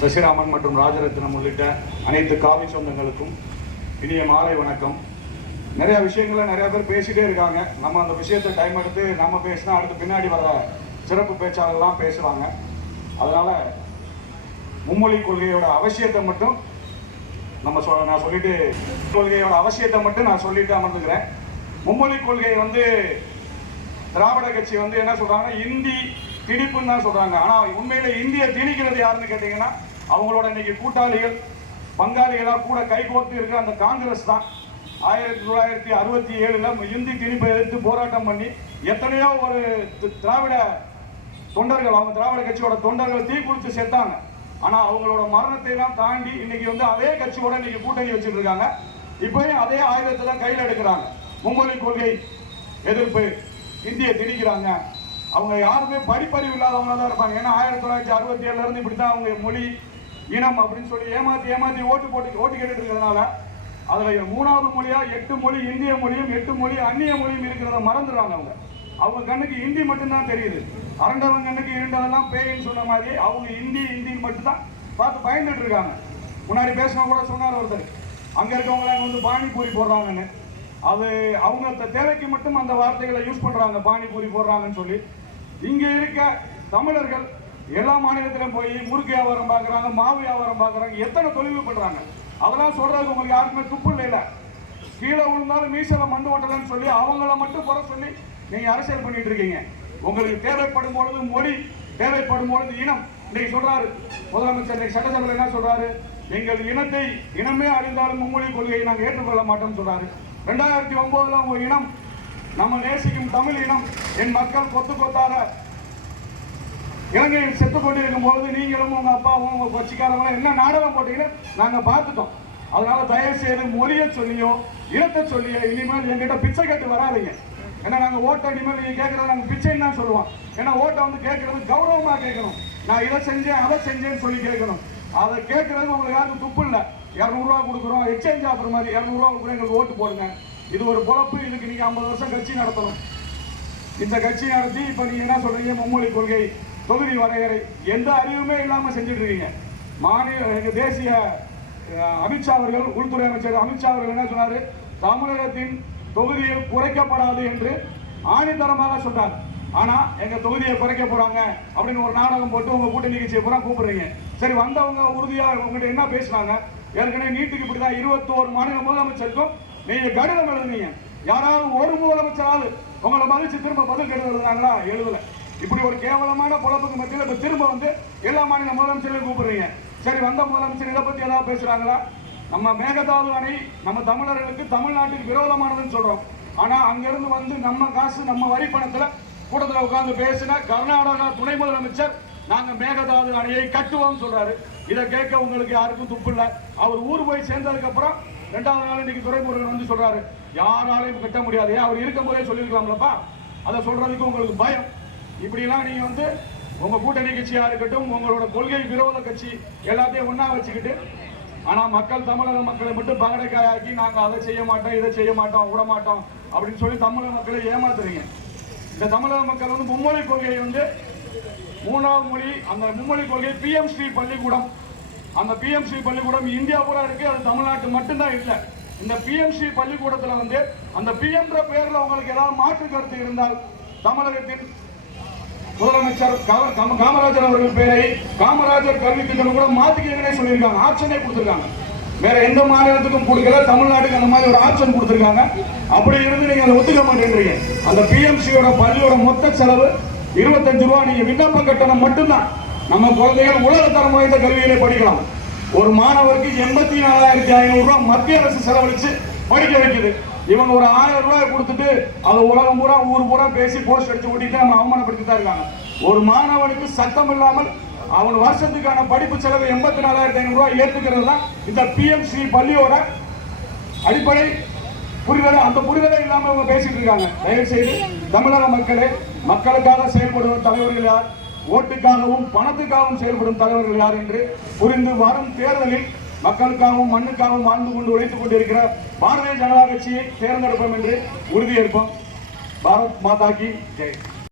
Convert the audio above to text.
சசிராமன் மற்றும் ராஜரத்னம் உள்ளிட்ட அனைத்து காவி சொந்தங்களுக்கும் இனிய மாலை வணக்கம். நிறைய விஷயங்களை நிறைய பேர் பேசிட்டே இருக்காங்க. நம்ம அந்த விஷயத்தை டைம் எடுத்து நம்ம பேசினா அடுத்து பின்னாடி வர சிறப்பு பேச்சாளர்லாம் பேசுவாங்க. அதனால மும்மொழி கொள்கையோட அவசியத்தை மட்டும் நம்ம சொ நான் சொல்லிட்டு கொள்கையோட அவசியத்தை மட்டும் நான் சொல்லிட்டு அமர்ந்துக்கிறேன். மும்மொழி கொள்கை வந்து திராவிட கட்சி வந்து என்ன சொல்கிறாங்கன்னா இந்தி திணிப்புன்னு தான் சொல்றாங்க. ஆனா உண்மையில இந்திய திணிக்கிறது யாருன்னு கேட்டீங்கன்னா அவங்களோட இன்னைக்கு கூட்டாளிகள் பங்காளிகளா கூட கைகோர்த்து இருக்கிற அந்த காங்கிரஸ் தான். ஆயிரத்தி தொள்ளாயிரத்தி அறுபத்தி ஏழுல இந்தி திணிப்பை எதிர்த்து போராட்டம் பண்ணி எத்தனையோ ஒரு திராவிட தொண்டர்கள் அவங்க திராவிட கட்சியோட தொண்டர்கள் தீ குளிச்சு செத்தாங்க. ஆனா அவங்களோட மரணத்தை எல்லாம் தாண்டி இன்னைக்கு வந்து அதே கட்சியோட இன்னைக்கு கூட்டணி வச்சுட்டு இருக்காங்க. இப்பயும் அதே ஆயுதத்தை தான் கையில் எடுக்கிறாங்க. மும்மொழி கொள்கை எதிர்ப்பு இந்திய திணிக்கிறாங்க. அவங்க யாருமே படிப்பறிவு இல்லாதவங்க தான் இருப்பாங்க. ஏன்னா ஆயிரத்தி தொள்ளாயிரத்தி அறுபத்தி ஏழுல இருந்து இப்படி தான் அவங்க மொழி இனம் அப்படின்னு சொல்லி ஏமாத்தி ஏமாத்தி ஓட்டு போட்டு ஓட்டு கேட்டுட்டு இருக்கிறதுனால அதில் மூணாவது மொழியாக எட்டு மொழி இந்திய மொழியும் எட்டு மொழி அந்நிய மொழியும் இருக்கிறத மறந்துடுறாங்க அவங்க. அவங்க கண்ணுக்கு ஹிந்தி மட்டும்தான் தெரியுது. அரண்டவன் கண்ணுக்கு இருண்டதெல்லாம் பேயின்னு சொன்ன மாதிரி அவங்க ஹிந்தி ஹிந்தின்னு மட்டும்தான் பார்த்து பயந்துட்டு இருக்காங்க முன்னாடி பேசினா கூட சொன்னார் ஒருத்தர் அங்கே இருக்கவங்களாம் வந்து பானிபூரி போடுறாங்கன்னு. அது அவங்க தேவைக்கு மட்டும் அந்த வார்த்தைகளை யூஸ் பண்ணுறாங்க பானிபூரி போடுறாங்கன்னு சொல்லி. இங்கே இருக்க தமிழர்கள் எல்லா மாநிலத்திலும் போய் முறுக்கு வியாபாரம் பார்க்குறாங்க மாவு வியாபாரம் பார்க்குறாங்க எத்தனை தொழில் பண்ணுறாங்க அதெல்லாம் சொல்கிறதுக்கு உங்களுக்கு யாருக்குமே துப்பு இல்லை கீழே விழுந்தாலும் மீசல மண்டு ஓட்டலன்னு சொல்லி அவங்கள மட்டும் குறை சொல்லி நீங்கள் அரசியல் பண்ணிட்டு இருக்கீங்க. உங்களுக்கு தேவைப்படும் பொழுது மொழி தேவைப்படும் பொழுது இனம். இன்னைக்கு சொல்றாரு முதலமைச்சர் இன்னைக்கு சட்டசபையில் என்ன சொல்றாரு? எங்கள் இனத்தை இனமே அறிந்தாலும் மும்மொழி கொள்கையை நாங்கள் ஏற்றுக்கொள்ள மாட்டோம்னு சொல்றாரு. ரெண்டாயிரத்தி ஒன்பதுல உங்க இனம் நம்ம நேசிக்கும் தமிழ் இனம் என் மக்கள் கொத்து கொத்தார இலங்கையில் செத்து கொண்டிருக்கும் பொழுது நீங்களும் உங்க அப்பாவும் உங்க கட்சிக்காரங்களும் என்ன நாடகம் போட்டீங்கன்னு நாங்க பார்த்துட்டோம். அதனால தயவு செய்து மொழியை சொல்லியோ இனத்தை சொல்லியோ இனிமேல் எங்கிட்ட பிச்சை கேட்டு வராதிங்க. ஏன்னா நாங்க ஓட்டை இனிமேல் நீங்க கேட்கறது நாங்க பிச்சைன்னு தான் சொல்லுவோம். ஏன்னா ஓட்டை வந்து கேட்கறது கௌரவமா கேட்கணும். நான் இதை செஞ்சேன் அதை செஞ்சேன்னு சொல்லி கேட்கணும். அதை கேட்கறது உங்களுக்கு யாருக்கும் துப்பு இல்லை. இரநூறுவா கொடுக்குறோம் எக்ஸ்சேஞ்ச் ஆஃபர் மாதிரி இரநூறுவா கொடுக்குறோம் எங்களுக்கு ஓட்டு போடுங்க. இது ஒரு பொழப்பு இதுக்கு நீங்கள் ஐம்பது வருஷம் கட்சி நடத்தணும். இந்த கட்சி நடத்தி இப்போ நீங்கள் என்ன சொல்கிறீங்க மும்மொழி கொள்கை தொகுதி வரையறை எந்த அறிவுமே இல்லாமல் செஞ்சுட்டு இருக்கீங்க. மாநில எங்கள் தேசிய அமித்ஷா அவர்கள் உள்துறை அமைச்சர் அமித்ஷா அவர்கள் என்ன சொன்னார்? தமிழகத்தின் தொகுதியை குறைக்கப்படாது என்று ஆணித்தரமாக சொன்னார் ஆனால் எங்கள் தொகுதியை குறைக்க போகிறாங்க அப்படின்னு ஒரு நாடகம் போட்டு உங்கள் கூட்டணி நிகழ்ச்சியை பூரா கூப்பிடுறீங்க. சரி வந்தவங்க உறுதியாக உங்ககிட்ட என்ன பேசுனாங்க? ஏற்கனவே நீட்டுக்கு இப்படிதான் இருபத்தோரு மாநில முதலமைச்சருக்கும் நீங்க கடிதம் எழுதுனீங்க. யாராவது ஒரு முதலமைச்சராவது உங்களை மதிச்சு திரும்ப பதில் கடிதம் எழுதுனாங்களா? எழுதல. இப்படி ஒரு கேவலமான பொழப்புக்கு மத்தியில் இப்ப திரும்ப வந்து எல்லா மாநில முதலமைச்சரையும் கூப்பிடுறீங்க. சரி வந்த முதலமைச்சர் இதை பத்தி ஏதாவது பேசுறாங்களா? நம்ம மேகதாது அணை நம்ம தமிழர்களுக்கு தமிழ்நாட்டுக்கு விரோதமானதுன்னு சொல்றோம். ஆனா அங்கிருந்து வந்து நம்ம காசு நம்ம வரி பணத்துல கூட்டத்தில் உட்கார்ந்து பேசின கர்நாடகா துணை முதலமைச்சர் நாங்க மேகதாது அணையை கட்டுவோம் சொல்றாரு. இதை கேட்க உங்களுக்கு யாருக்கும் துப்பு இல்லை. அவர் ஊர் போய் சேர்ந்ததுக்கு அப்புறம் ரெண்டாவது நாள் இன்னைக்கு துறைமுருகன் வந்து சொல்றாரு. யாராலையும் கட்ட முடியாது. ஏன் அவர் இருக்கும் போதே சொல்லியிருக்கலாம்லப்பா? அதை சொல்றதுக்கு உங்களுக்கு பயம். இப்படிலாம் நீங்க வந்து உங்க கூட்டணி கட்சியா இருக்கட்டும் உங்களோட கொள்கை விரோத கட்சி எல்லாத்தையும் ஒன்னா வச்சுக்கிட்டு ஆனா மக்கள் தமிழக மக்களை மட்டும் பகடைக்காயாக்கி நாங்க அதை செய்ய மாட்டோம் இதை செய்ய மாட்டோம் விட மாட்டோம் அப்படின்னு சொல்லி தமிழக மக்களை ஏமாத்துறீங்க. இந்த தமிழக மக்கள் வந்து மும்மொழி கொள்கையை வந்து மூணாவது மொழி அந்த மும்மொழி கொள்கை பிஎம் ஸ்ரீ பள்ளிக்கூடம். அந்த பிஎம் ஸ்ரீ பள்ளிக்கூடம் இந்தியா பூரா இருக்கு அது தமிழ்நாட்டு மட்டும்தான் இல்லை. இந்த பிஎம் ஸ்ரீ பள்ளிக்கூடத்தில் வந்து அந்த பிஎம்ன்ற பேரில் உங்களுக்கு ஏதாவது மாற்று கருத்து இருந்தால் தமிழகத்தின் முதலமைச்சர் காமராஜர் அவர்கள் பேரை காமராஜர் கல்வி திட்டம் கூட மாத்திக்கங்கன்னே சொல்லியிருக்காங்க. ஆப்ஷனே கொடுத்துருக்காங்க. வேற எந்த மாநிலத்துக்கும் கொடுக்கல தமிழ்நாட்டுக்கு அந்த மாதிரி ஒரு ஆப்ஷன் கொடுத்துருக்காங்க. அப்படி இருந்து நீங்க அதை ஒத்துக்க மாட்டேன்றீங்க அந்த பிஎம்சியோட பள்ளியோட மொத்த செலவு இருபத்தஞ்சு ரூபா நீங்க விண்ணப்ப கட்டணம் மட்டும்தான். நம்ம குழந்தைகள் உலகத்தரம் வாய்ந்த கல்வியிலே படிக்கலாம். ஒரு மாணவருக்கு எண்பத்தி நாலாயிரத்தி ஐநூறு ரூபாய் மத்திய அரசு செலவழிச்சு படிக்க வைக்குது. இவங்க ஒரு ஆயிரம் ரூபாய் கொடுத்துட்டு அதை உலகம் பூரா ஊர் பூரா பேசி போஸ்ட் அடிச்சு ஓட்டிட்டு நம்ம அவமானப்படுத்தி தான் இருக்காங்க. ஒரு மாணவனுக்கு சத்தம் இல்லாமல் அவன் வருஷத்துக்கான படிப்பு செலவு எண்பத்தி நாலாயிரத்தி ஐநூறு ரூபாய் ஏற்றுக்கிறது தான் இந்த பிஎம்சி பள்ளியோட அடிப்படை புரிதலை அந்த புரிதலே இல்லாம அவங்க பேசிட்டு இருக்காங்க. தயவு செய்து தமிழக மக்களே மக்களுக்காக செயல்படும் தலைவர்கள் யார்? ஓட்டுக்காகவும் பணத்துக்காகவும் செயல்படும் தலைவர்கள் யார் என்று புரிந்து வரும் தேர்தலில் மக்களுக்காகவும் மண்ணுக்காகவும் வாழ்ந்து கொண்டு உழைத்துக் கொண்டிருக்கிற பாரதிய ஜனதா கட்சியை தேர்ந்தெடுப்போம் என்று உறுதியேற்போம் பாரத் மாதா கி. ஜெய்.